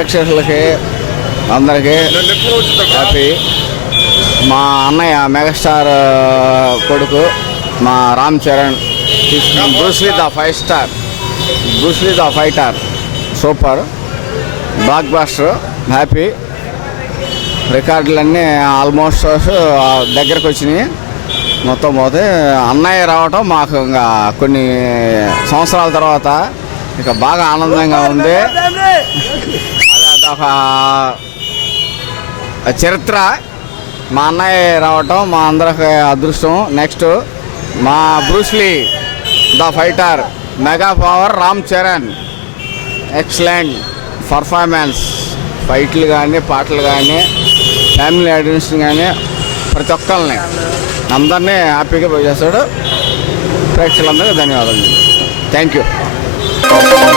ప్రేక్షకులకి అందరికీ హ్యాపీ. మా అన్నయ్య మెగాస్టార్ కొడుకు మా Ram Charan Bruce Lee the five star Bruce Lee the fighter super blockbuster happy రికార్డులన్నీ almost దగ్గరకు వచ్చినాయి. మొత్తం పోతే అన్నయ్య రావటం మాకు ఇంకా కొన్ని సంవత్సరాల తర్వాత ఇక బాగా ఆనందంగా ఉంది. అదొక చరిత్ర. మా అన్నయ్య రావటం మా అందరికి అదృష్టం. నెక్స్ట్ మా Bruce Lee the fighter mega power Ram Charan. Excellent performance ఫైట్లు కానీ పాటలు కానీ ఫ్యామిలీ ఆడియన్స్ కానీ ప్రతి ఒక్కరిని అందరినీ హ్యాపీగా పోయి చేస్తాడు. ప్రేక్షకులందరికీ ధన్యవాదాలు. Thank you Thank you.